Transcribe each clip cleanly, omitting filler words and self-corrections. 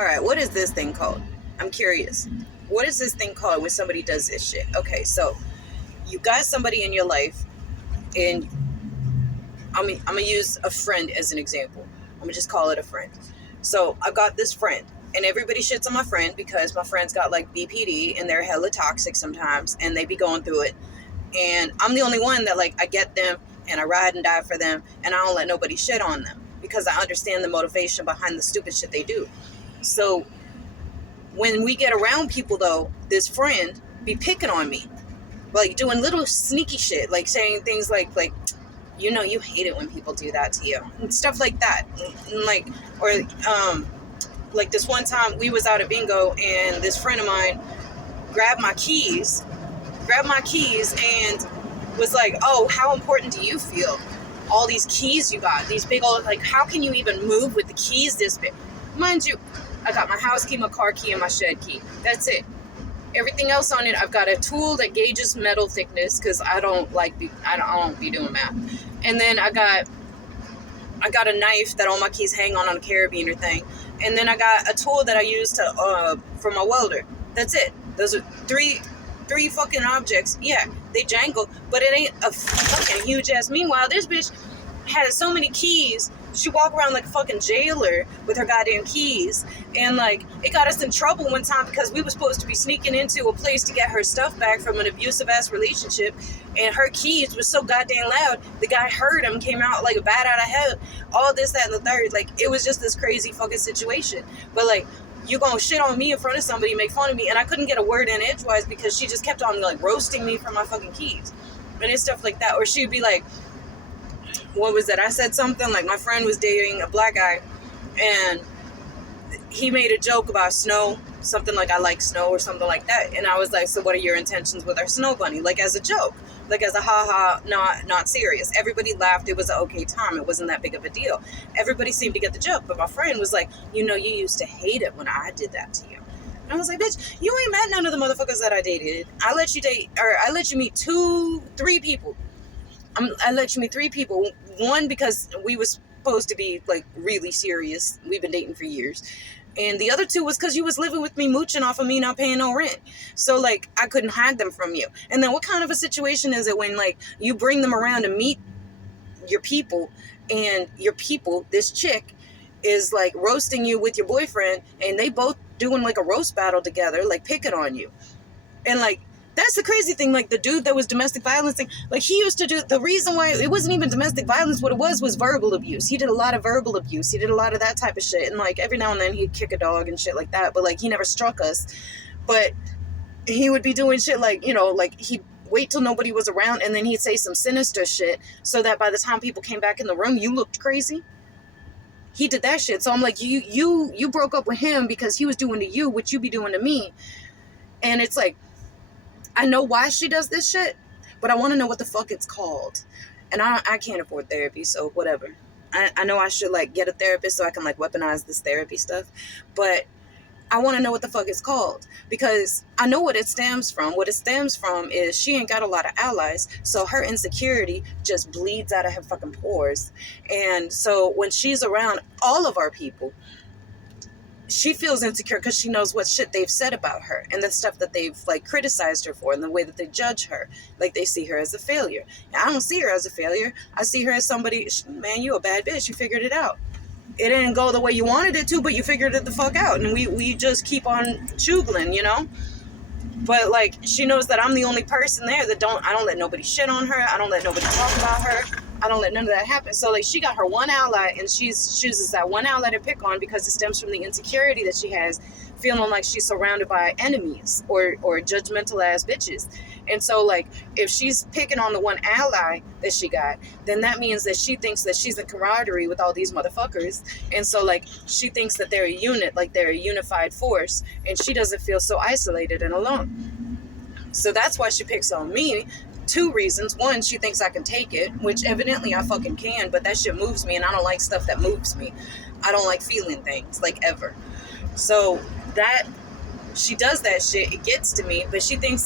all right, what is this thing called? I'm curious. What is this thing called when somebody does this shit? Okay, so you got somebody in your life, and I'm gonna use a friend as an example. I'm gonna just call it a friend. So I got this friend, and everybody shits on my friend because my friend's got like BPD and they're hella toxic sometimes, and they be going through it. And I'm the only one that, like, I get them and I ride and die for them, and I don't let nobody shit on them because I understand the motivation behind the stupid shit they do. So when we get around people, though, this friend be picking on me, like doing little sneaky shit, like saying things like you know, you hate it when people do that to you and stuff like that. And like, or like this one time we was out at bingo, and this friend of mine grabbed my keys and was like, oh, how important do you feel? All these keys you got, these big old, like, how can you even move with the keys this big? Mind you, I got my house key, my car key, and my shed key. That's it. Everything else on it, I've got a tool that gauges metal thickness because I don't be doing math. And then I got a knife that all my keys hang on a carabiner thing. And then I got a tool that I use for my welder. That's it. Those are three fucking objects. Yeah, they jangle, but it ain't a fucking huge ass. Meanwhile, this bitch has so many keys. She walk around like a fucking jailer with her goddamn keys. And like, it got us in trouble one time because we were supposed to be sneaking into a place to get her stuff back from an abusive ass relationship, and her keys were so goddamn loud, the guy heard him, came out like a bat out of hell, all this, that, and the third. Like, it was just this crazy fucking situation. But like, you gonna shit on me in front of somebody, make fun of me, and I couldn't get a word in edgewise because she just kept on like roasting me for my fucking keys. And it's stuff like that. Or she'd be like, what was that? I said something like my friend was dating a black guy, and he made a joke about snow, something like I like snow or something like that. And I was like, so what are your intentions with our snow bunny? Like, as a joke, like as a ha-ha, not serious. Everybody laughed. It was an okay time. It wasn't that big of a deal. Everybody seemed to get the joke. But my friend was like, you know, you used to hate it when I did that to you. And I was like, bitch, you ain't met none of the motherfuckers that I dated. I let you meet 3 people. I let you meet 3 people. One, because we was supposed to be like really serious. We've been dating for years. And the other 2 was because you was living with me, mooching off of me, not paying no rent. So like, I couldn't hide them from you. And then what kind of a situation is it when like you bring them around to meet your people, and your people, this chick, is like roasting you with your boyfriend, and they both doing like a roast battle together, like picking on you. And like, that's the crazy thing. Like, the dude that was domestic violence thing, like, he used to do, the reason why it wasn't even domestic violence, what it was verbal abuse. He did a lot of verbal abuse. He did a lot of that type of shit. And like, every now and then he'd kick a dog and shit like that. But like, he never struck us. But he would be doing shit like, you know, like he'd wait till nobody was around, and then he'd say some sinister shit so that by the time people came back in the room, you looked crazy. He did that shit. So I'm like, you broke up with him because he was doing to you what you be doing to me. And it's like, I know why she does this shit, but I want to know what the fuck it's called. And I can't afford therapy, so whatever. I know I should like get a therapist so I can like weaponize this therapy stuff, but I want to know what the fuck it's called, because I know what it stems from. What it stems from is she ain't got a lot of allies, so her insecurity just bleeds out of her fucking pores. And so when she's around all of our people, she feels insecure because she knows what shit they've said about her and the stuff that they've like criticized her for and the way that they judge her. Like, they see her as a failure. And I don't see her as a failure. I see her as somebody, man, you a bad bitch. You figured it out. It didn't go the way you wanted it to, but you figured it the fuck out. And we just keep on chugling, you know? But like, she knows that I'm the only person there that I don't let nobody shit on her. I don't let nobody talk about her. I don't let none of that happen. So like, she got her one ally, and she chooses that one ally to pick on because it stems from the insecurity that she has, feeling like she's surrounded by enemies or judgmental ass bitches. And so like, if she's picking on the one ally that she got, then that means that she thinks that she's in camaraderie with all these motherfuckers. And so like, she thinks that they're a unit, like they're a unified force, and she doesn't feel so isolated and alone. So that's why she picks on me. 2 reasons. One, she thinks I can take it, which evidently I fucking can, but that shit moves me, and I don't like stuff that moves me. I don't like feeling things, like, ever. So that, she does that shit, it gets to me, but she thinks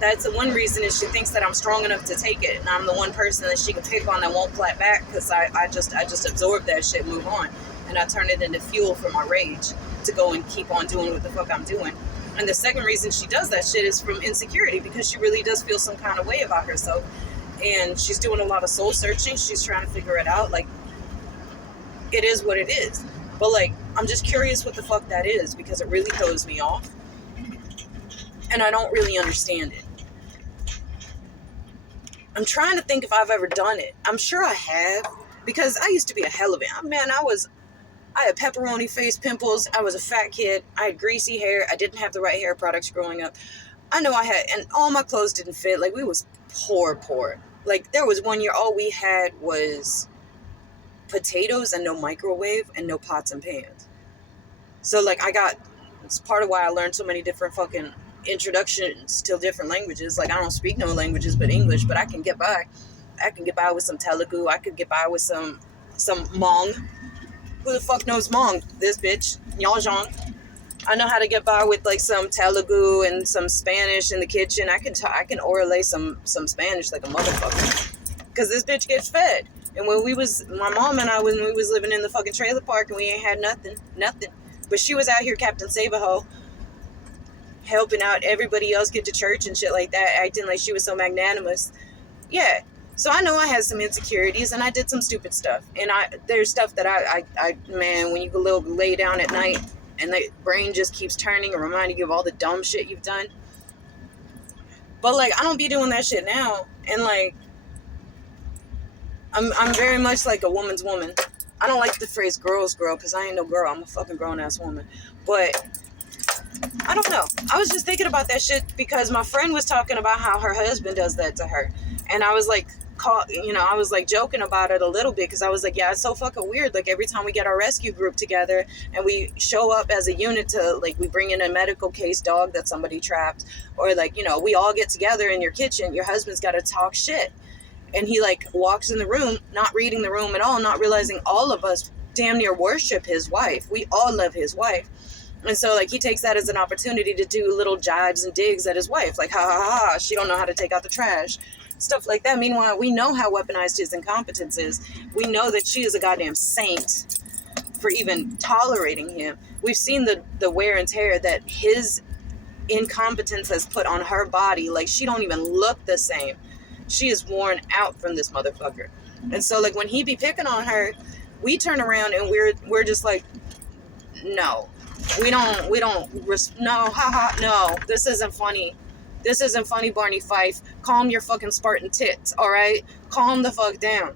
that's the one reason, is she thinks that I'm strong enough to take it, and I'm the one person that she can pick on that won't clap back, because I just absorb that shit and move on, and I turn it into fuel for my rage. to go and keep on doing what the fuck I'm doing. And the second reason she does that shit is from insecurity, because she really does feel some kind of way about herself. And she's doing a lot of soul searching. She's trying to figure it out. Like, it is what it is. But, like, I'm just curious what the fuck that is, because it really throws me off. And I don't really understand it. I'm trying to think if I've ever done it. I'm sure I have, because I used to be a hell of it. Man, I had pepperoni face pimples. I was a fat kid. I had greasy hair. I didn't have the right hair products growing up. I know I had, and all my clothes didn't fit. Like, we was poor. Like, there was one year all we had was potatoes and no microwave and no pots and pans. So, like, it's part of why I learned so many different fucking introductions to different languages. Like, I don't speak no languages but English, but I can get by. I can get by with some Telugu. I could get by with some Hmong. Who the fuck knows Hmong? This bitch. Nyaljan. I know how to get by with, like, some Telugu and some Spanish in the kitchen. I can orale some Spanish like a motherfucker. Because this bitch gets fed. And my mom and I, when we was living in the fucking trailer park and we ain't had nothing. But she was out here, Captain Save-A-Ho, helping out everybody else get to church and shit like that, acting like she was so magnanimous. Yeah. So I know I had some insecurities and I did some stupid stuff. And there's stuff that I man, when you go lay down at night and the brain just keeps turning and reminding you of all the dumb shit you've done. But, like, I don't be doing that shit now. And, like, I'm very much like a woman's woman. I don't like the phrase girl's girl, because I ain't no girl. I'm a fucking grown-ass woman. But I don't know. I was just thinking about that shit because my friend was talking about how her husband does that to her. And I was like, I was like joking about it a little bit, because I was like, yeah, it's so fucking weird. Like, every time we get our rescue group together and we show up as a unit to, like, we bring in a medical case dog that somebody trapped, or, like, we all get together in your kitchen, your husband's got to talk shit. And he, like, walks in the room, not reading the room at all, not realizing all of us damn near worship his wife. We all love his wife. And so, like, he takes that as an opportunity to do little jibes and digs at his wife. Like, ha, ha, ha, she don't know how to take out the trash. Stuff like that. Meanwhile, we know how weaponized his incompetence is. We know that she is a goddamn saint for even tolerating him. We've seen the wear and tear that his incompetence has put on her body. Like, she don't even look the same. She is worn out from this motherfucker. And so, like, when he be picking on her, we turn around and we're just like, no, no, haha, no, this isn't funny. This isn't funny, Barney Fife. Calm your fucking Spartan tits, all right? Calm the fuck down.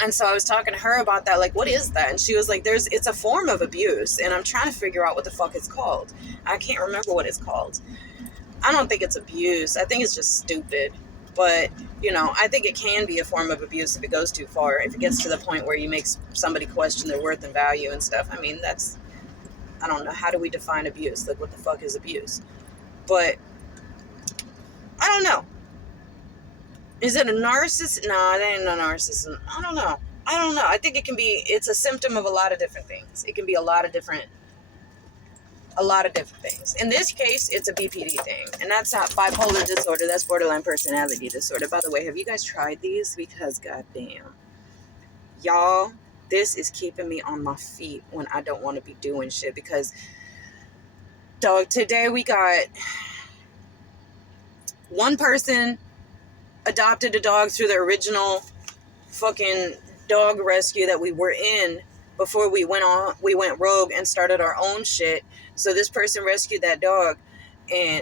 And so I was talking to her about that, like, what is that? And she was like, it's a form of abuse, and I'm trying to figure out what the fuck it's called. I can't remember what it's called. I don't think it's abuse. I think it's just stupid. But, I think it can be a form of abuse if it goes too far. If it gets to the point where you make somebody question their worth and value and stuff. I mean, I don't know. How do we define abuse? Like, what the fuck is abuse? But I don't know. Is it a narcissist? No, it ain't no narcissism. I don't know. I think it's a symptom of a lot of different things. It can be a lot of different things. In this case, it's a BPD thing. And that's not bipolar disorder. That's borderline personality disorder. By the way, have you guys tried these? Because goddamn. Y'all, this is keeping me on my feet when I don't want to be doing shit. Because, dog, today we got one person adopted a dog through the original fucking dog rescue that we were in before we went rogue and started our own shit. So this person rescued that dog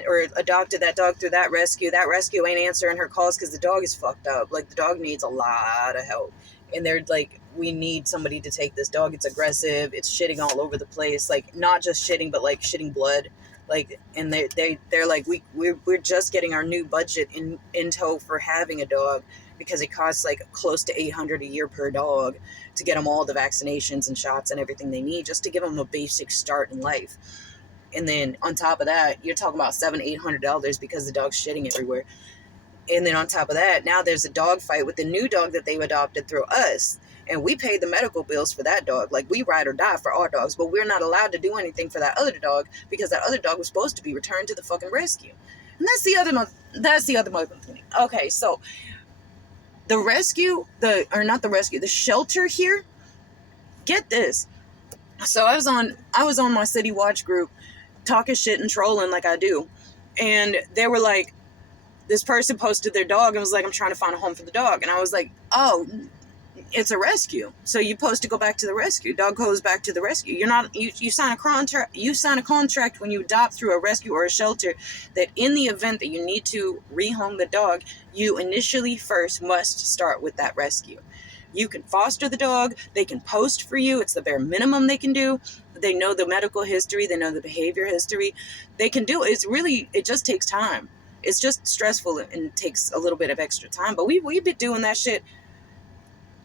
or adopted that dog through that rescue. That rescue ain't answering her calls because the dog is fucked up. Like, the dog needs a lot of help. And they're like, we need somebody to take this dog. It's aggressive. It's shitting all over the place. Like, not just shitting, but like shitting blood. Like, and they're like, we're just getting our new budget in tow for having a dog, because it costs like close to $800 a year per dog to get them all the vaccinations and shots and everything they need, just to give them a basic start in life. And then on top of that, you're talking about $700-800 because the dog's shitting everywhere. And then on top of that, now there's a dog fight with the new dog that they've adopted through us. And we paid the medical bills for that dog. Like, we ride or die for our dogs, but we're not allowed to do anything for that other dog because that other dog was supposed to be returned to the fucking rescue. And that's the other thing. Okay, so the shelter here, get this. So I was on my City Watch group talking shit and trolling like I do. And they were like, this person posted their dog and was like, I'm trying to find a home for the dog. And I was like, oh, it's a rescue. So you're supposed to go back to the rescue. Dog goes back to the rescue. You sign a contract when you adopt through a rescue or a shelter that in the event that you need to rehome the dog, you initially first must start with that rescue. You can foster the dog. They can post for you. It's the bare minimum they can do. They know the medical history. They know the behavior history. They can do it. It just takes time. It's just stressful and takes a little bit of extra time. But we've been doing that shit.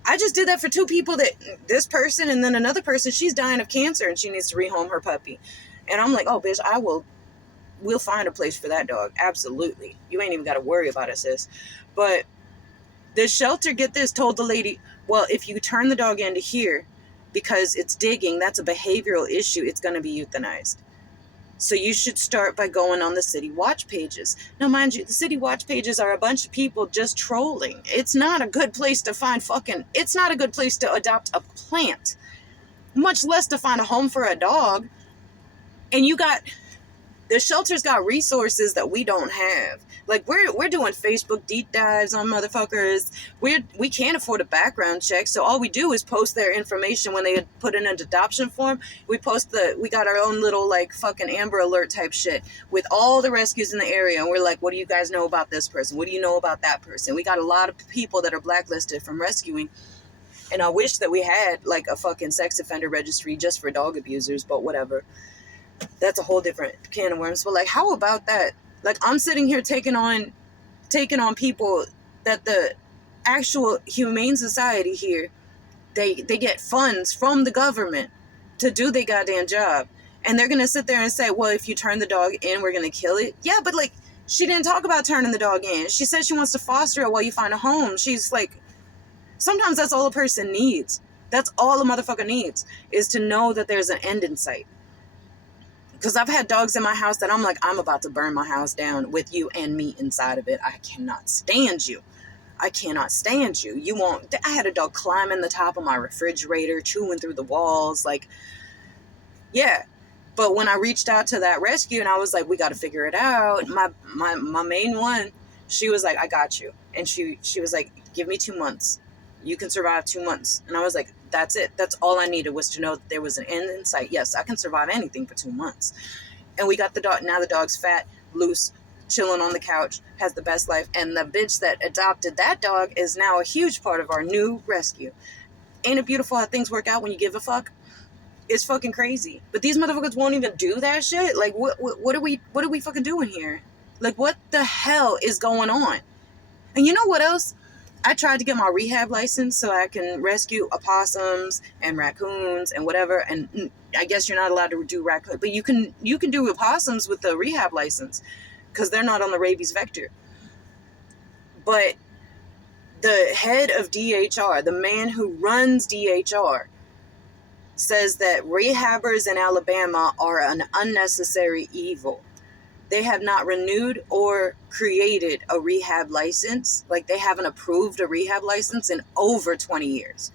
I just did that for two people, that this person and then another person, she's dying of cancer and she needs to rehome her puppy. And I'm like, oh, bitch, we'll find a place for that dog. Absolutely. You ain't even got to worry about it, sis. But the shelter, get this, told the lady, well, if you turn the dog into here because it's digging, that's a behavioral issue. It's going to be euthanized. So you should start by going on the City Watch pages. Now, mind you, the City Watch pages are a bunch of people just trolling. It's not a good place to find it's not a good place to adopt a plant, much less to find a home for a dog. And the shelter's got resources that we don't have. Like we're doing Facebook deep dives on motherfuckers. We can't afford a background check, so all we do is post their information when they put in an adoption form. We got our own little like fucking Amber Alert type shit with all the rescues in the area, and we're like, what do you guys know about this person? What do you know about that person? We got a lot of people that are blacklisted from rescuing. And I wish that we had like a fucking sex offender registry just for dog abusers, but whatever. That's a whole different can of worms. But like, how about that? Like, I'm sitting here taking on people that the actual Humane Society here, they get funds from the government to do their goddamn job. And they're going to sit there and say, well, if you turn the dog in, we're going to kill it. Yeah, but like, she didn't talk about turning the dog in. She said she wants to foster it while you find a home. She's like, sometimes that's all a person needs. That's all a motherfucker needs, is to know that there's an end in sight. Because I've had dogs in my house that I'm like, I'm about to burn my house down with you and me inside of it. I cannot stand you. I cannot stand you. I had a dog climbing the top of my refrigerator, chewing through the walls. Like, yeah. But when I reached out to that rescue and I was like, we got to figure it out. My main one, she was like, I got you. And she was like, give me 2 months. You can survive 2 months. And I was like, that's it. That's all I needed, was to know that there was an end in sight. Yes, I can survive anything for 2 months. And we got the dog. Now the dog's fat, loose, chilling on the couch, has the best life. And the bitch that adopted that dog is now a huge part of our new rescue. Ain't it beautiful how things work out when you give a fuck? It's fucking crazy. But these motherfuckers won't even do that shit. Like, what are we fucking doing here? Like, what the hell is going on? And you know what else? I tried to get my rehab license so I can rescue opossums and raccoons and whatever. And I guess you're not allowed to do raccoon, but you can do opossums with the rehab license because they're not on the rabies vector. But the head of DHR, the man who runs DHR, says that rehabbers in Alabama are an unnecessary evil. They have not renewed or created a rehab license. Like, they haven't approved a rehab license in over 20 years.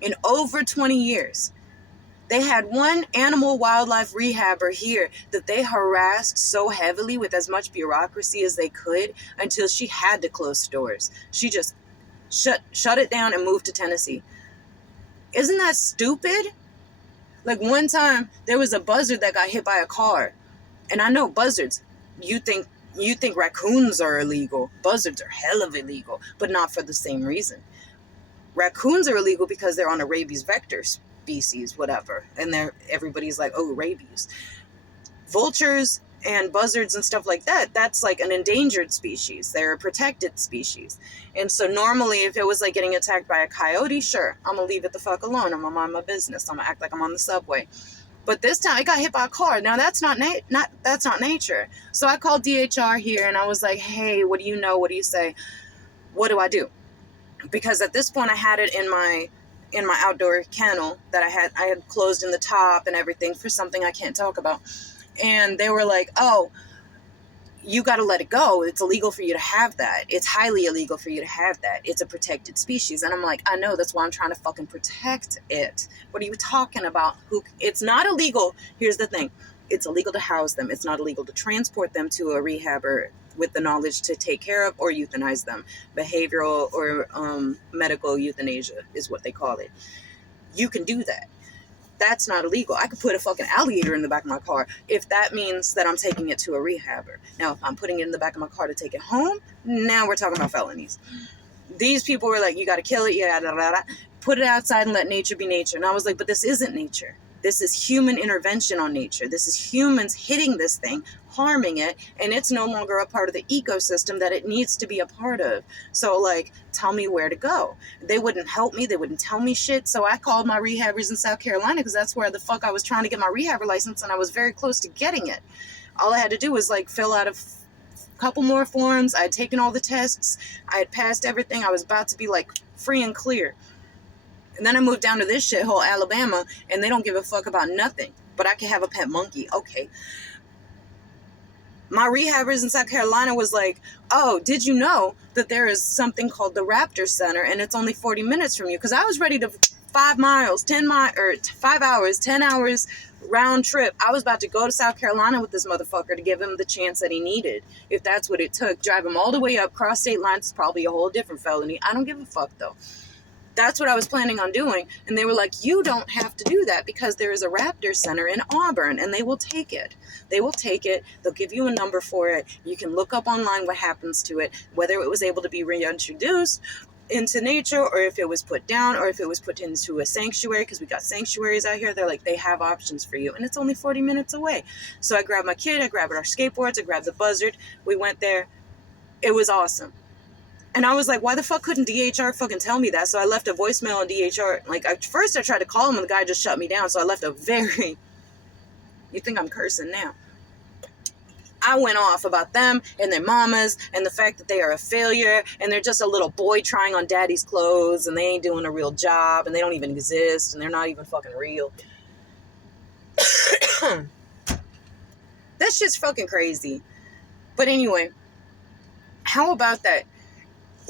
In over 20 years. They had one animal wildlife rehabber here that they harassed so heavily with as much bureaucracy as they could until she had to close doors. She just shut it down and moved to Tennessee. Isn't that stupid? Like, one time there was a buzzard that got hit by a car. And I know buzzards, you think raccoons are illegal. Buzzards are hell of illegal, but not for the same reason. Raccoons are illegal because they're on a rabies vector species, whatever. And everybody's like, oh, rabies. Vultures and buzzards and stuff like that, that's like an endangered species. They're a protected species. And so normally if it was like getting attacked by a coyote, sure, I'm going to leave it the fuck alone. I'm going to mind my business. I'm going to act like I'm on the subway. But this time it got hit by a car. Now that's not nature. So I called DHR here and I was like, hey, what do you know? What do you say? What do I do? Because at this point I had it in my outdoor kennel that I had closed in the top and everything for something I can't talk about. And they were like, oh, you got to let it go. It's illegal for you to have that. It's highly illegal for you to have that. It's a protected species. And I'm like, I know, that's why I'm trying to fucking protect it. What are you talking about? It's not illegal. Here's the thing. It's illegal to house them. It's not illegal to transport them to a rehabber with the knowledge to take care of or euthanize them. Behavioral or medical euthanasia is what they call it. You can do that. That's not illegal. I could put a fucking alligator in the back of my car if that means that I'm taking it to a rehabber. Now, if I'm putting it in the back of my car to take it home, now we're talking about felonies. These people were like, you got to kill it, put it outside and let nature be nature. And I was like, but this isn't nature. This is human intervention on nature. This is humans hitting this thing, harming it, and it's no longer a part of the ecosystem that it needs to be a part of. So, like, tell me where to go. They wouldn't help me. They wouldn't tell me shit. So I called my rehabbers in South Carolina because that's where the fuck I was trying to get my rehabber license, and I was very close to getting it. All I had to do was, like, fill out a couple more forms. I had taken all the tests. I had passed everything. I was about to be, like, free and clear. And then I moved down to this shithole, Alabama, and they don't give a fuck about nothing. But I can have a pet monkey. Okay. My rehabbers in South Carolina was like, oh, did you know that there is something called the Raptor Center, and it's only 40 minutes from you? Because I was ready to 5 hours, 10 hours round trip. I was about to go to South Carolina with this motherfucker to give him the chance that he needed. If that's what it took. Drive him all the way up, cross state lines is probably a whole different felony. I don't give a fuck, though. That's what I was planning on doing. And they were like, you don't have to do that because there is a Raptor Center in Auburn and they will take it. They will take it. They'll give you a number for it. You can look up online what happens to it, whether it was able to be reintroduced into nature or if it was put down or if it was put into a sanctuary, because we got sanctuaries out here. They're like, they have options for you. And it's only 40 minutes away. So I grabbed my kid. I grabbed our skateboards. I grabbed the buzzard. We went there. It was awesome. And I was like, why the fuck couldn't DHR fucking tell me that? So I left a voicemail on DHR. Like, at first I tried to call him and the guy just shut me down. So I left a very, you think I'm cursing now. I went off about them and their mamas and the fact that they are a failure and they're just a little boy trying on daddy's clothes and they ain't doing a real job and they don't even exist and they're not even fucking real. That shit's fucking crazy. But anyway, how about that?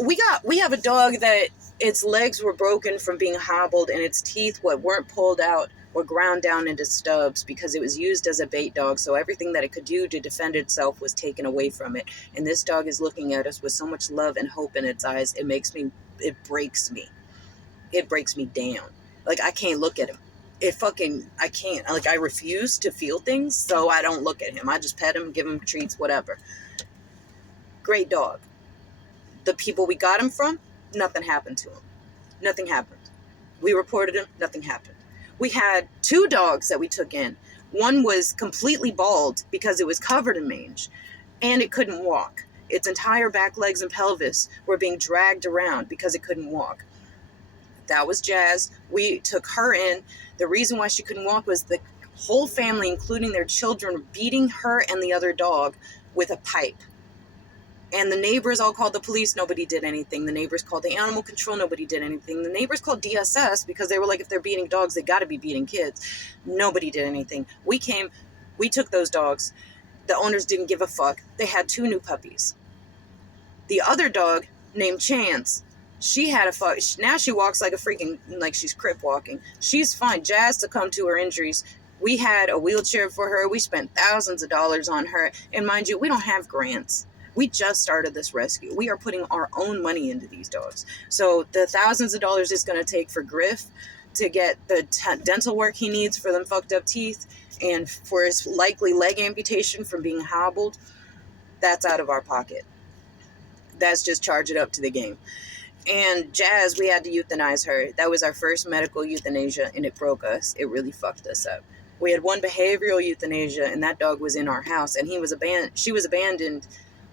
We have a dog that its legs were broken from being hobbled and its teeth weren't pulled out or ground down into stubs because it was used as a bait dog. So everything that it could do to defend itself was taken away from it. And this dog is looking at us with so much love and hope in its eyes. It breaks me. It breaks me down. Like, I can't look at him. I can't. Like, I refuse to feel things, so I don't look at him. I just pet him, give him treats, whatever. Great dog. The people we got him from, nothing happened to him. Nothing happened. We reported him, nothing happened. We had 2 dogs that we took in. One was completely bald because it was covered in mange, and it couldn't walk. Its entire back legs and pelvis were being dragged around because it couldn't walk. That was Jazz. We took her in. The reason why she couldn't walk was the whole family, including their children, beating her and the other dog with a pipe. And the neighbors all called the police. Nobody did anything. The neighbors called the animal control. Nobody did anything. The neighbors called DSS because they were like, if they're beating dogs, they got to be beating kids. Nobody did anything. We came. We took those dogs. The owners didn't give a fuck. They had 2 new puppies. The other dog, named Chance, she had a fuck. Now she walks like a freaking, like she's crip walking. She's fine. Jazz succumbed to her injuries. We had a wheelchair for her. We spent thousands of dollars on her. And mind you, we don't have grants. We just started this rescue. We are putting our own money into these dogs. So the thousands of dollars it's going to take for Griff to get the dental work he needs for them fucked up teeth and for his likely leg amputation from being hobbled, that's out of our pocket. That's just charge it up to the game. And Jazz, we had to euthanize her. That was our first medical euthanasia, and it broke us. It really fucked us up. We had one behavioral euthanasia, and that dog was in our house, and she was abandoned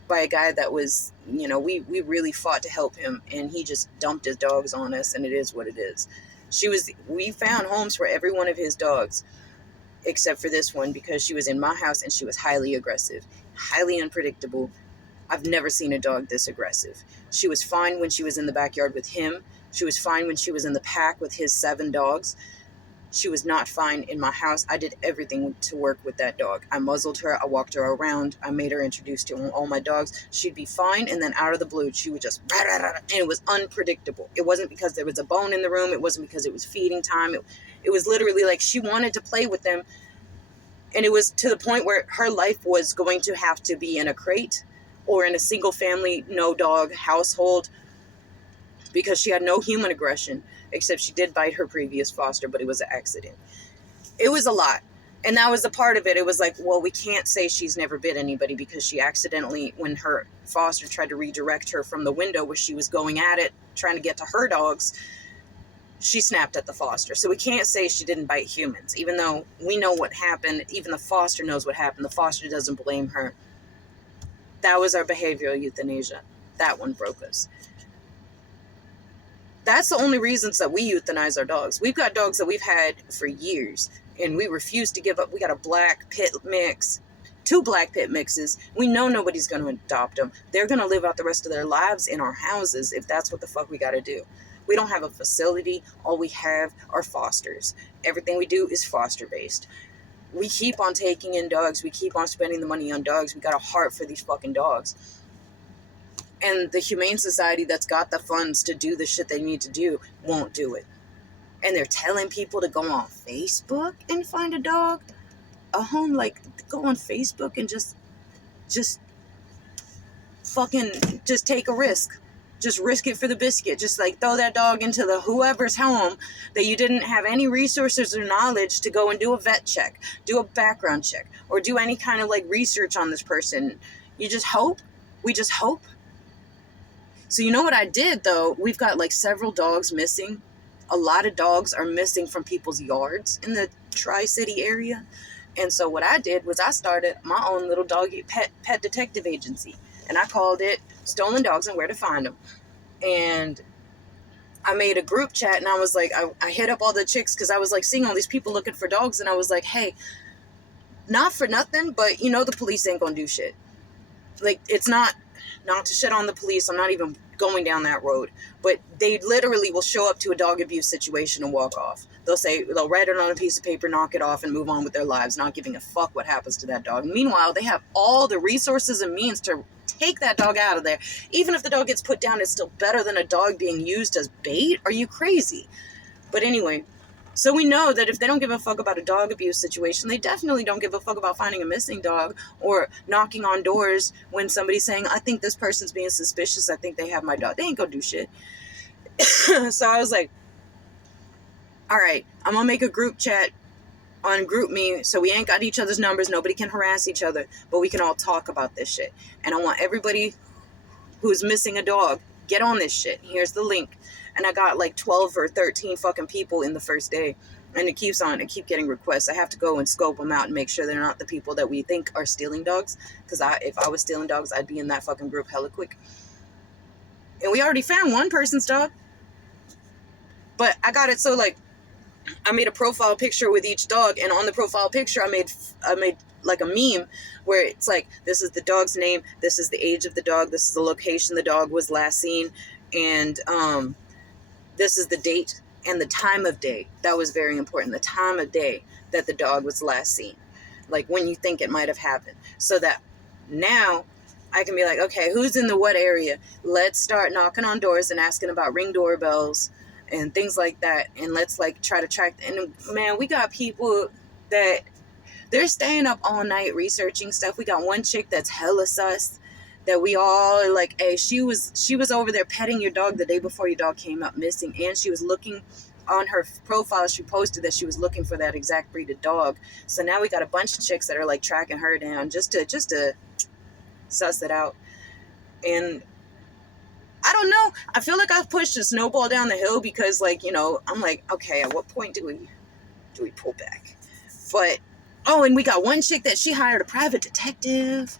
by a guy that was, we really fought to help him, and he just dumped his dogs on us, and it is what it is. We found homes for every one of his dogs, except for this one, because she was in my house, and she was highly aggressive, highly unpredictable. I've never seen a dog this aggressive. She was fine when she was in the backyard with him. She was fine when she was in the pack with his 7 dogs. She was not fine in my house. I did everything to work with that dog. I muzzled her. I walked her around. I made her introduced to all my dogs. She'd be fine, and then out of the blue, she would just... And it was unpredictable. It wasn't because there was a bone in the room. It wasn't because it was feeding time. It was literally like she wanted to play with them. And it was to the point where her life was going to have to be in a crate or in a single family, no dog household, because she had no human aggression, except she did bite her previous foster, but it was an accident. It was a lot. And that was a part of it. It was like, well, we can't say she's never bit anybody because she accidentally, when her foster tried to redirect her from the window where she was going at it, trying to get to her dogs, she snapped at the foster. So we can't say she didn't bite humans, even though we know what happened. Even the foster knows what happened. The foster doesn't blame her. That was our behavioral euthanasia. That one broke us. That's the only reasons that we euthanize our dogs. We've got dogs that we've had for years, and we refuse to give up. We got a black pit mix, 2 black pit mixes. We know nobody's going to adopt them. They're going to live out the rest of their lives in our houses if that's what the fuck we got to do. We don't have a facility. All we have are fosters. Everything we do is foster-based. We keep on taking in dogs. We keep on spending the money on dogs. We got a heart for these fucking dogs. And the Humane Society that's got the funds to do the shit they need to do won't do it. And they're telling people to go on Facebook and find a dog, a home. Like, go on Facebook and just fucking just take a risk. Just risk it for the biscuit. Just like throw that dog into the whoever's home that you didn't have any resources or knowledge to go and do a vet check, do a background check, or do any kind of like research on this person. You just hope. We just hope. So you know what I did, though? We've got like several dogs missing. A lot of dogs are missing from people's yards in the Tri-City area. And so what I did was I started my own little doggy pet detective agency. And I called it Stolen Dogs and Where to Find Them. And I made a group chat, and I was like, I hit up all the chicks because I was like seeing all these people looking for dogs. And I was like, hey, not for nothing, but you know the police ain't gonna do shit. Like, it's not to shit on the police. I'm not even going down that road. But they literally will show up to a dog abuse situation and walk off. They'll write it on a piece of paper, knock it off, and move on with their lives, not giving a fuck what happens to that dog. Meanwhile, they have all the resources and means to take that dog out of there. Even if the dog gets put down, it's still better than a dog being used as bait. Are you crazy? But anyway, so we know that if they don't give a fuck about a dog abuse situation, they definitely don't give a fuck about finding a missing dog or knocking on doors when somebody's saying, I think this person's being suspicious. I think they have my dog. They ain't gonna do shit. So I was like, all right, I'm gonna make a group chat on GroupMe so we ain't got each other's numbers. Nobody can harass each other, but we can all talk about this shit. And I want everybody who's missing a dog, get on this shit. Here's the link. And I got like 12 or 13 fucking people in the first day. And it keeps on. I keep getting requests. I have to go and scope them out and make sure they're not the people that we think are stealing dogs. Because if I was stealing dogs, I'd be in that fucking group hella quick. And we already found one person's dog. But I got it so like, I made a profile picture with each dog. And on the profile picture, I made like a meme where it's like, this is the dog's name. This is the age of the dog. This is the location the dog was last seen. And, this is the date and the time of day. That was very important. The time of day that the dog was last seen. Like when you think it might have happened. So that now I can be like, okay, who's in the what area? Let's start knocking on doors and asking about Ring doorbells and things like that. And let's like try to track. And man, we got people that they're staying up all night researching stuff. We got one chick that's hella sus. That we all are like, hey, she was over there petting your dog the day before your dog came up missing, and she was looking on her profile. She posted that she was looking for that exact breed of dog. So now we got a bunch of chicks that are like tracking her down just to suss it out. And I don't know. I feel like I've pushed a snowball down the hill because, like, you know, I'm like, okay, at what point do we pull back? But and we got one chick that she hired a private detective.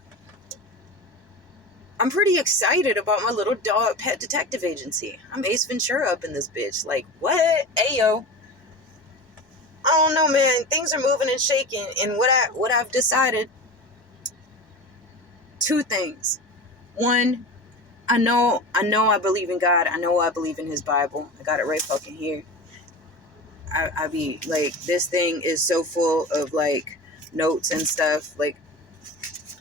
I'm pretty excited about my little dog pet detective agency. I'm Ace Ventura up in this bitch. Like, what? Ayo. I don't know, man. Things are moving and shaking. And what I've decided, 2 things. One, I know I believe in God. I know I believe in his Bible. I got it right fucking here. I be like, this thing is so full of like notes and stuff. Like,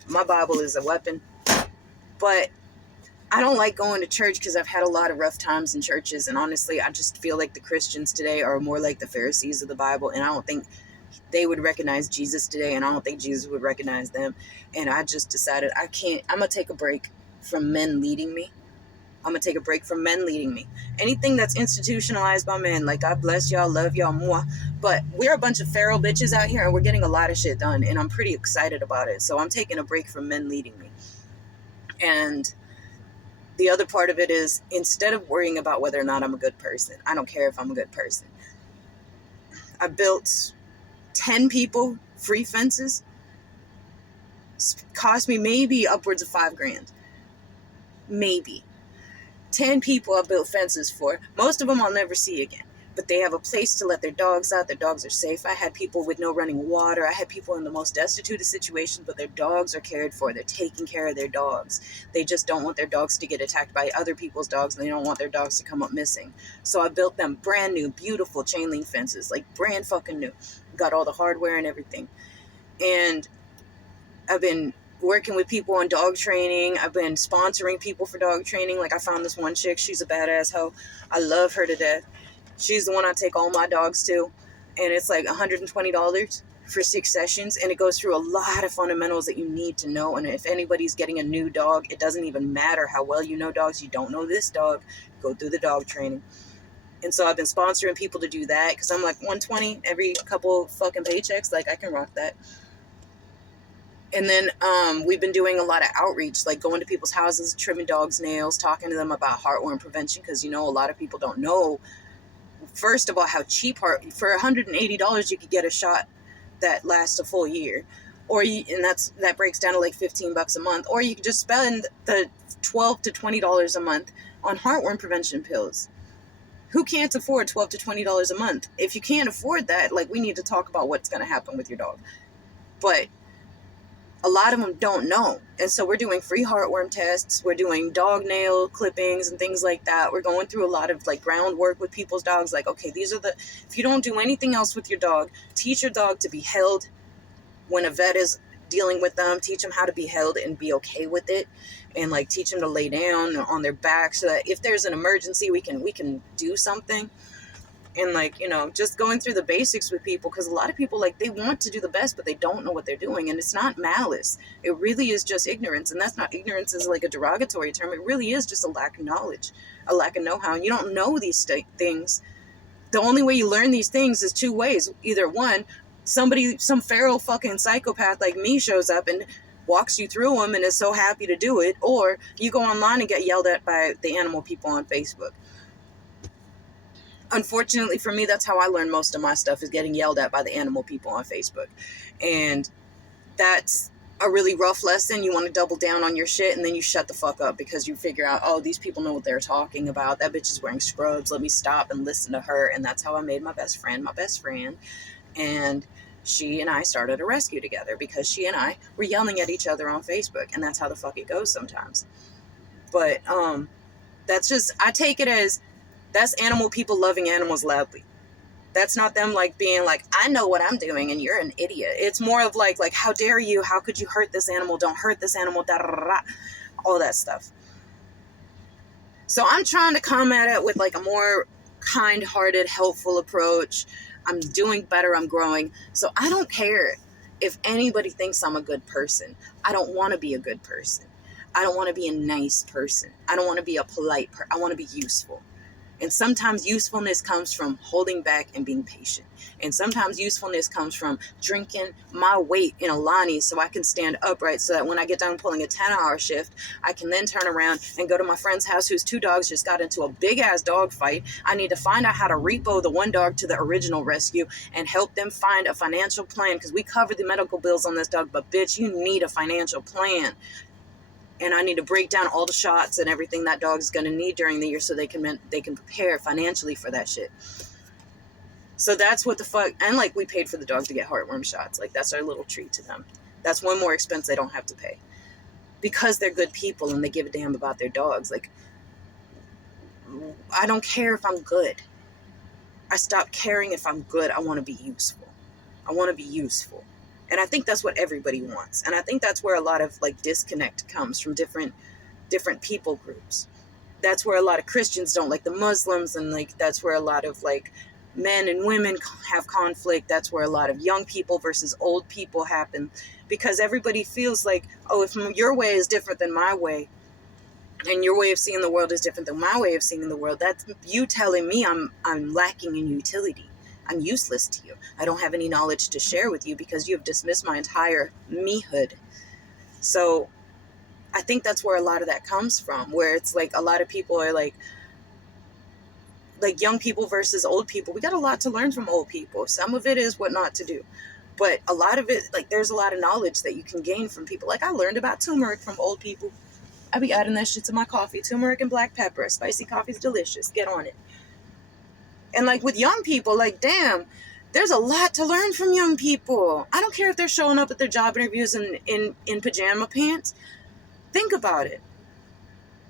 my Bible is a weapon. But I don't like going to church because I've had a lot of rough times in churches. And honestly, I just feel like the Christians today are more like the Pharisees of the Bible. And I don't think they would recognize Jesus today. And I don't think Jesus would recognize them. And I just decided I'm going to take a break from men leading me. I'm going to take a break from men leading me. Anything that's institutionalized by men, like, God bless y'all, love y'all more. But we're a bunch of feral bitches out here and we're getting a lot of shit done. And I'm pretty excited about it. So I'm taking a break from men leading me. And the other part of it is, instead of worrying about whether or not I'm a good person, I don't care if I'm a good person. I built 10 people free fences. Cost me maybe upwards of $5,000. Maybe. 10 people I built fences for. Most of them I'll never see again. But they have a place to let their dogs out. Their dogs are safe. I had people with no running water. I had people in the most destitute of situations, but their dogs are cared for. They're taking care of their dogs. They just don't want their dogs to get attacked by other people's dogs, and they don't want their dogs to come up missing. So I built them brand new, beautiful chain link fences, like brand fucking new. Got all the hardware and everything. And I've been working with people on dog training. I've been sponsoring people for dog training. Like, I found this one chick. She's a badass hoe. I love her to death. She's the one I take all my dogs to. And it's like $120 for 6 sessions. And it goes through a lot of fundamentals that you need to know. And if anybody's getting a new dog, it doesn't even matter how well you know dogs. You don't know this dog. Go through the dog training. And so I've been sponsoring people to do that. Because I'm like, $120 every couple fucking paychecks. Like, I can rock that. And then we've been doing a lot of outreach, like going to people's houses, trimming dogs' nails, talking to them about heartworm prevention. Because, a lot of people don't know, first of all, how cheap for $180 you could get a shot that lasts a full year. And that breaks down to like $15 a month. Or you could just spend the $12 to $20 a month on heartworm prevention pills. Who can't afford $12 to $20 a month? If you can't afford that, like, we need to talk about what's going to happen with your dog. But a lot of them don't know. And so we're doing free heartworm tests. We're doing dog nail clippings and things like that. We're going through a lot of like groundwork with people's dogs. Like, okay, if you don't do anything else with your dog, teach your dog to be held when a vet is dealing with them. Teach them how to be held and be okay with it. And like, teach them to lay down on their back so that if there's an emergency, we can do something. And like, just going through the basics with people, because a lot of people, like, they want to do the best, but they don't know what they're doing. And it's not malice. It really is just ignorance. And that's not, ignorance is like a derogatory term. It really is just a lack of knowledge, a lack of know-how. And you don't know these things. The only way you learn these things is 2 ways. Either one, some feral fucking psychopath like me shows up and walks you through them and is so happy to do it. Or you go online and get yelled at by the animal people on Facebook. Unfortunately for me, that's how I learn most of my stuff, is getting yelled at by the animal people on Facebook. And that's a really rough lesson. You want to double down on your shit, and then you shut the fuck up because you figure out, oh, these people know what they're talking about. That bitch is wearing scrubs. Let me stop and listen to her. And that's how I made my best friend. And she and I started a rescue together because she and I were yelling at each other on Facebook. And that's how the fuck it goes sometimes. But that's just, I take it as, that's animal people loving animals loudly. That's not them like being like, I know what I'm doing and you're an idiot. It's more of like, how dare you? How could you hurt this animal? Don't hurt this animal. Da, da, da, da. All that stuff. So I'm trying to come at it with like a more kind-hearted, helpful approach. I'm doing better. I'm growing. So I don't care if anybody thinks I'm a good person. I don't want to be a good person. I don't want to be a nice person. I don't want to be a polite person. I want to be useful. And sometimes usefulness comes from holding back and being patient. And sometimes usefulness comes from drinking my weight in Alani so I can stand upright so that when I get done pulling a 10-hour shift, I can then turn around and go to my friend's house whose 2 dogs just got into a big-ass dog fight. I need to find out how to repo the one dog to the original rescue and help them find a financial plan, because we covered the medical bills on this dog, but bitch, you need a financial plan. And I need to break down all the shots and everything that dog's going to need during the year so they can prepare financially for that shit. So that's what the fuck. And like, we paid for the dog to get heartworm shots. Like, that's our little treat to them. That's one more expense they don't have to pay. Because they're good people and they give a damn about their dogs. Like, I don't care if I'm good. I stopped caring if I'm good. I want to be useful. I want to be useful. And I think that's what everybody wants. And I think that's where a lot of like disconnect comes from different people groups. That's where a lot of Christians don't like the Muslims, and like that's where a lot of like men and women have conflict. That's where a lot of young people versus old people happen, because everybody feels like, oh, if your way is different than my way, and your way of seeing the world is different than my way of seeing the world, that's you telling me I'm lacking in utility. I'm useless to you. I don't have any knowledge to share with you because you have dismissed my entire mehood. So I think that's where a lot of that comes from, where it's like a lot of people are like young people versus old people. We got a lot to learn from old people. Some of it is what not to do. But a lot of it, like there's a lot of knowledge that you can gain from people. Like I learned about turmeric from old people. I be adding that shit to my coffee. Turmeric and black pepper. Spicy coffee's delicious. Get on it. And like with young people, like damn, there's a lot to learn from young people. I don't care if they're showing up at their job interviews in pajama pants. Think about it.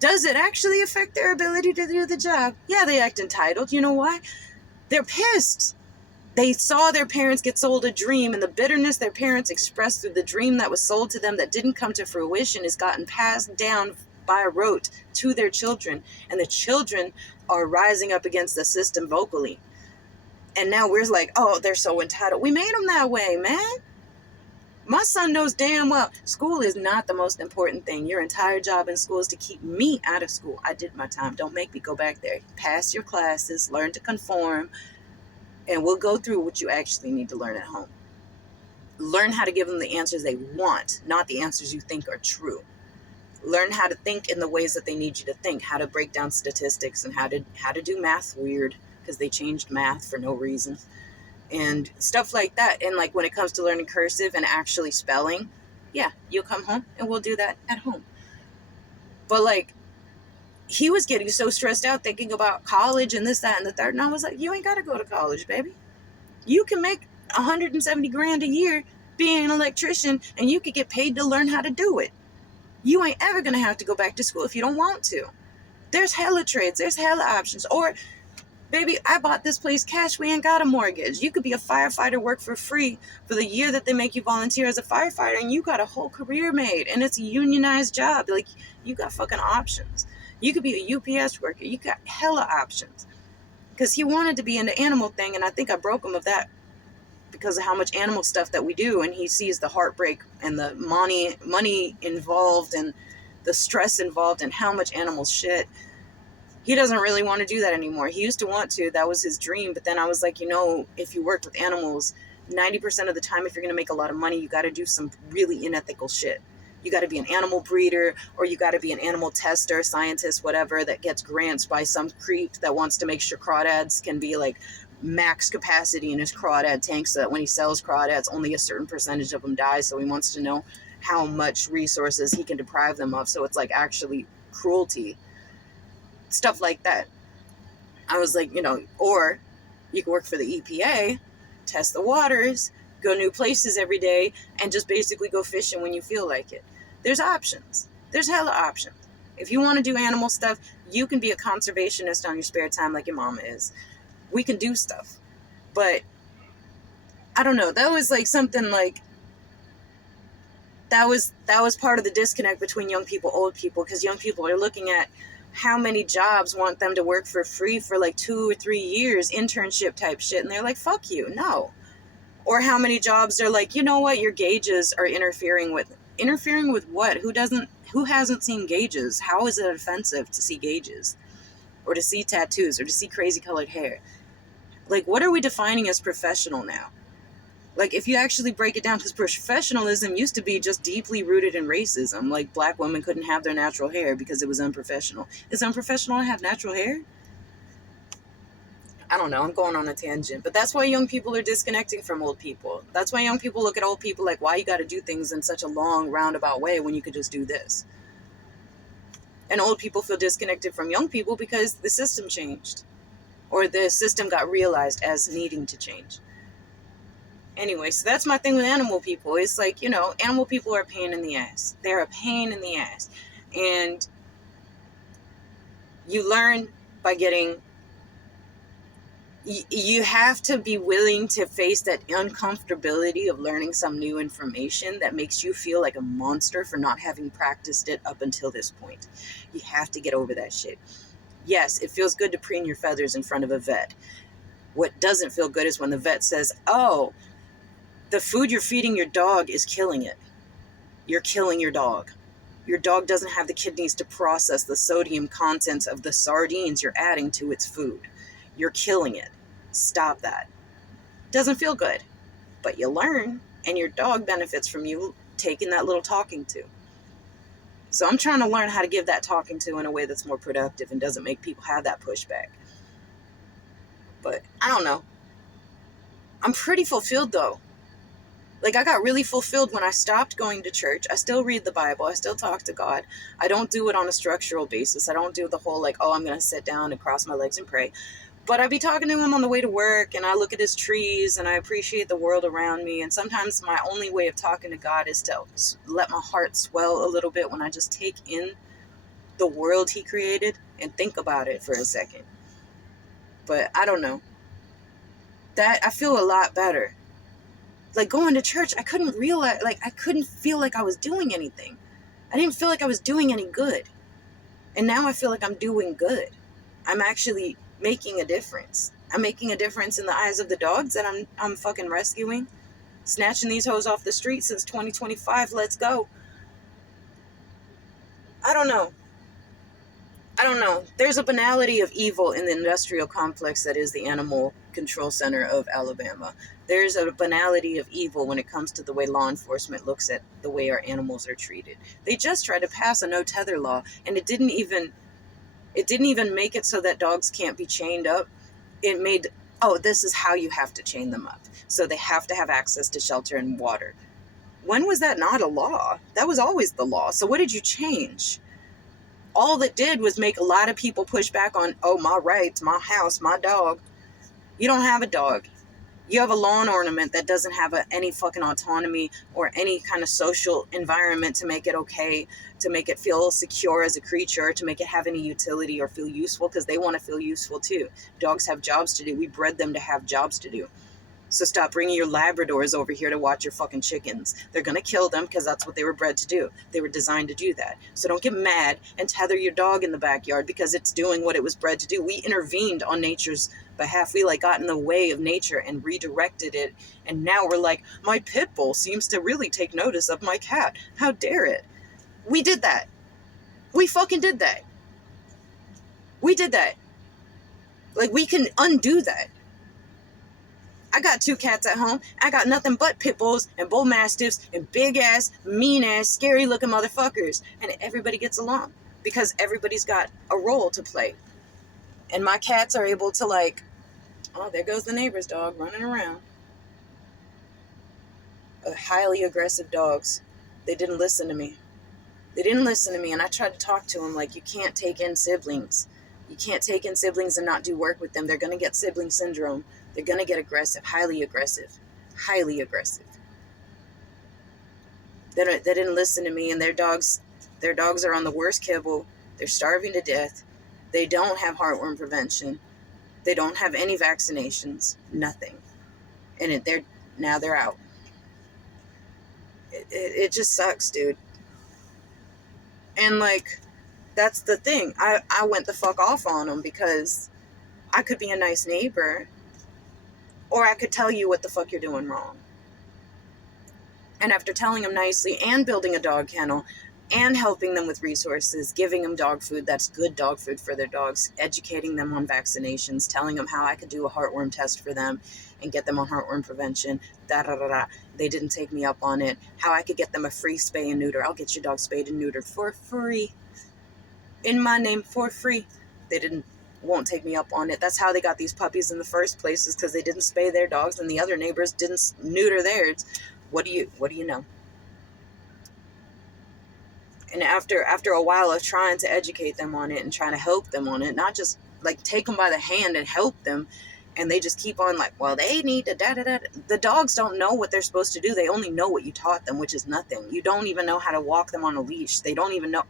Does it actually affect their ability to do the job? Yeah, they act entitled. You know why? They're pissed. They saw their parents get sold a dream, and the bitterness their parents expressed through the dream that was sold to them that didn't come to fruition is gotten passed down by rote to their children. And the children are rising up against the system vocally. And now we're like, oh, they're so entitled. We made them that way, man. My son knows damn well school is not the most important thing. Your entire job in school is to keep me out of school. I did my time. Don't make me go back there. Pass your classes, learn to conform, and we'll go through what you actually need to learn at home. Learn how to give them the answers they want, not the answers you think are true. Learn how to think in the ways that they need you to think, how to break down statistics and how to do math weird, because they changed math for no reason. And stuff like that. And like when it comes to learning cursive and actually spelling, yeah, you'll come home and we'll do that at home. But like, he was getting so stressed out thinking about college and this, that, and the third. And I was like, you ain't got to go to college, baby. You can make 170 grand a year being an electrician, and you could get paid to learn how to do it. You ain't ever going to have to go back to school if you don't want to. There's hella trades. There's hella options. Or, baby, I bought this place cash. We ain't got a mortgage. You could be a firefighter, work for free for the year that they make you volunteer as a firefighter, and you got a whole career made, and it's a unionized job. Like, you got fucking options. You could be a UPS worker. You got hella options. Because he wanted to be in the animal thing, and I think I broke him of that because of how much animal stuff that we do, and he sees the heartbreak and the money involved and the stress involved and how much animals shit. He doesn't really want to do that anymore. He used to want to. That was his dream. But then I was like, if you work with animals, 90% of the time, if you're going to make a lot of money, you got to do some really unethical shit. You got to be an animal breeder, or you got to be an animal tester, scientist, whatever, that gets grants by some creep that wants to make sure crawdads can be like max capacity in his crawdad tank, so that when he sells crawdads, only a certain percentage of them die. So he wants to know how much resources he can deprive them of. So it's like actually cruelty. Stuff like that. I was like, or you can work for the EPA, test the waters, go new places every day, and just basically go fishing when you feel like it. There's options. There's hella options. If you want to do animal stuff, you can be a conservationist on your spare time like your mama is. We can do stuff. But I don't know. That was like something like that was part of the disconnect between young people, old people, because young people are looking at how many jobs want them to work for free for like 2 or 3 years, internship type shit, and they're like, fuck you, no. Or how many jobs are like, you know what, your gauges are interfering with what? Who hasn't seen gauges? How is it offensive to see gauges, or to see tattoos, or to see crazy colored hair? Like, what are we defining as professional now? Like, if you actually break it down, because professionalism used to be just deeply rooted in racism. Like, black women couldn't have their natural hair because it was unprofessional. Is it unprofessional to have natural hair? I don't know. I'm going on a tangent. But that's why young people are disconnecting from old people. That's why young people look at old people like, why you got to do things in such a long, roundabout way when you could just do this? And old people feel disconnected from young people because the system changed. Or the system got realized as needing to change. Anyway, so that's my thing with animal people. It's like, animal people are a pain in the ass. They're a pain in the ass. And you learn by getting you have to be willing to face that uncomfortability of learning some new information that makes you feel like a monster for not having practiced it up until this point. You have to get over that shit. Yes, it feels good to preen your feathers in front of a vet. What doesn't feel good is when the vet says, oh, the food you're feeding your dog is killing it. You're killing your dog. Your dog doesn't have the kidneys to process the sodium contents of the sardines you're adding to its food. You're killing it. Stop that. Doesn't feel good, but you learn, and your dog benefits from you taking that little talking to. So I'm trying to learn how to give that talking to in a way that's more productive and doesn't make people have that pushback. But I don't know. I'm pretty fulfilled though. Like, I got really fulfilled when I stopped going to church. I still read the Bible. I still talk to God. I don't do it on a structural basis. I don't do the whole, like, oh, I'm going to sit down and cross my legs and pray. But I be talking to him on the way to work, and I look at his trees, and I appreciate the world around me. And sometimes my only way of talking to God is to let my heart swell a little bit when I just take in the world he created and think about it for a second. But I don't know. That I feel a lot better. Like, going to church, I couldn't realize, like, I couldn't feel like I was doing anything. I didn't feel like I was doing any good. And now I feel like I'm doing good. I'm actually making a difference. I'm making a difference in the eyes of the dogs that I'm fucking rescuing. Snatching these hoes off the street since 2025. Let's go. I don't know. There's a banality of evil in the industrial complex that is the Animal Control Center of Alabama. There's a banality of evil when it comes to the way law enforcement looks at the way our animals are treated. They just tried to pass a no tether law, and it didn't even make it so that dogs can't be chained up. It made, oh, this is how you have to chain them up. So they have to have access to shelter and water. When was that not a law? That was always the law. So what did you change? All that did was make a lot of people push back on, oh, my rights, my house, my dog. You don't have a dog. You have a lawn ornament that doesn't have any fucking autonomy or any kind of social environment to make it okay, to make it feel secure as a creature, to make it have any utility or feel useful, because they want to feel useful too. Dogs have jobs to do. We bred them to have jobs to do. So stop bringing your Labradors over here to watch your fucking chickens. They're going to kill them because that's what they were bred to do. They were designed to do that. So don't get mad and tether your dog in the backyard because it's doing what it was bred to do. We intervened on nature's behalf. We got in the way of nature and redirected it. And now we're like, my pit bull seems to really take notice of my cat. How dare it? We did that. We fucking did that. We did that. Like, we can undo that. I got 2 cats at home. I got nothing but pit bulls and bull mastiffs and big ass, mean ass, scary looking motherfuckers. And everybody gets along because everybody's got a role to play. And my cats are able to oh, there goes the neighbor's dog running around. Highly aggressive dogs. They didn't listen to me. And I tried to talk to them like, you can't take in siblings. You can't take in siblings and not do work with them. They're going to get sibling syndrome. They're going to get aggressive, highly aggressive. They didn't listen to me, and their dogs are on the worst kibble. They're starving to death. They don't have heartworm prevention. They don't have any vaccinations, nothing. And they're out. It just sucks, dude. And that's the thing. I went the fuck off on them because I could be a nice neighbor, or I could tell you what the fuck you're doing wrong. And after telling them nicely and building a dog kennel and helping them with resources, giving them dog food that's good dog food for their dogs, educating them on vaccinations, telling them how I could do a heartworm test for them and get them on heartworm prevention, They didn't take me up on it. How I could get them a free spay and neuter. I'll get your dog spayed and neutered for free. In my name, for free. They won't take me up on it. That's how they got these puppies in the first place, is because they didn't spay their dogs and the other neighbors didn't neuter theirs. What do you know? And after a while of trying to educate them on it and trying to help them on it, not just take them by the hand and help them, and they just keep on well, they need to da-da-da. The dogs don't know what they're supposed to do. They only know what you taught them, which is nothing. You don't even know how to walk them on a leash. They don't even know.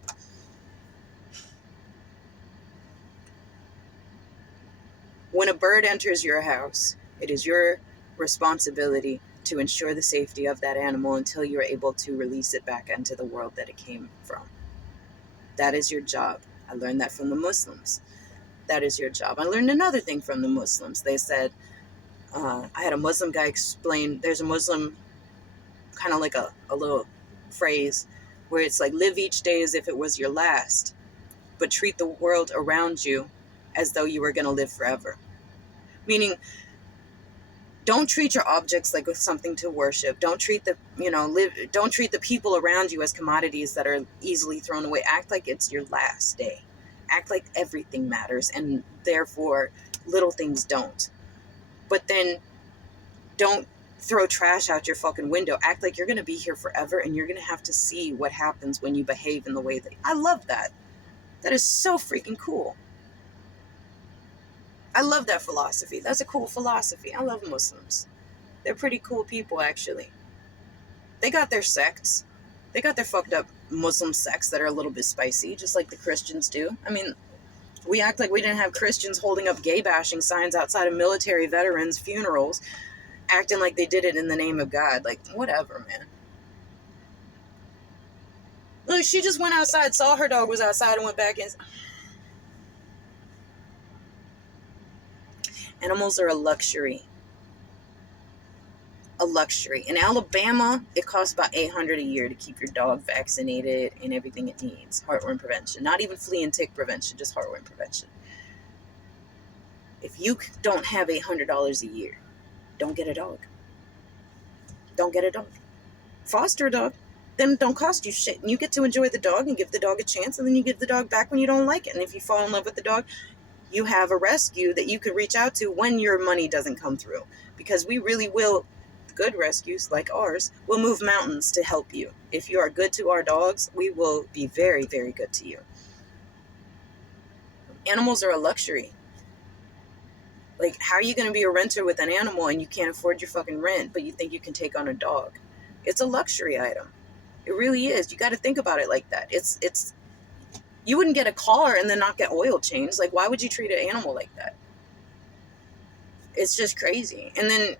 When a bird enters your house, it is your responsibility to ensure the safety of that animal until you're able to release it back into the world that it came from. That is your job. I learned that from the Muslims. That is your job. I learned another thing from the Muslims. They said, I had a Muslim guy explain, there's a Muslim kind of like a little phrase where it's like, live each day as if it was your last, but treat the world around you as though you were going to live forever. Meaning, don't treat your objects like something to worship. Don't treat don't treat the people around you as commodities that are easily thrown away. Act like it's your last day. Act like everything matters, and therefore little things don't. But then don't throw trash out your fucking window. Act like you're going to be here forever, and you're going to have to see what happens when you behave in the way that... I love that. That is so freaking cool. I love that philosophy. That's a cool philosophy. I love Muslims. They're pretty cool people, actually. They got their sects. They got their fucked up Muslim sects that are a little bit spicy, just like the Christians do. I mean, we act like we didn't have Christians holding up gay bashing signs outside of military veterans' funerals, acting like they did it in the name of God. Like, whatever, man. Look, she just went outside, saw her dog was outside, and went back in. Animals are a luxury. A luxury. In Alabama, it costs about $800 a year to keep your dog vaccinated and everything it needs. Heartworm prevention. Not even flea and tick prevention, just heartworm prevention. If you don't have $800 a year, don't get a dog. Don't get a dog. Foster a dog. Them don't cost you shit. And you get to enjoy the dog and give the dog a chance, and then you give the dog back when you don't like it. And if you fall in love with the dog, you have a rescue that you can reach out to when your money doesn't come through. Because we really will, good rescues like ours, will move mountains to help you. If you are good to our dogs, we will be very, very good to you. Animals are a luxury. Like, how are you going to be a renter with an animal and you can't afford your fucking rent, but you think you can take on a dog? It's a luxury item. It really is. You got to think about it like that. It's you wouldn't get a car and then not get oil changed. Like, why would you treat an animal like that? It's just crazy. And then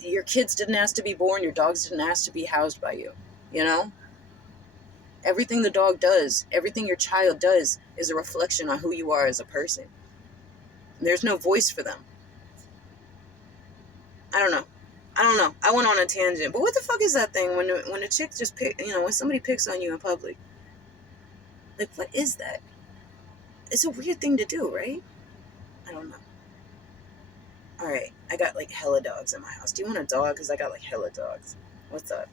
your kids didn't ask to be born. Your dogs didn't ask to be housed by you. You know? Everything the dog does, everything your child does is a reflection on who you are as a person. And there's no voice for them. I don't know. I went on a tangent. But what the fuck is that thing when a chick just when somebody picks on you in public? Like, what is that? It's a weird thing to do, right? I don't know. All right. I got like hella dogs in my house. Do you want a dog? Because I got like hella dogs. What's up?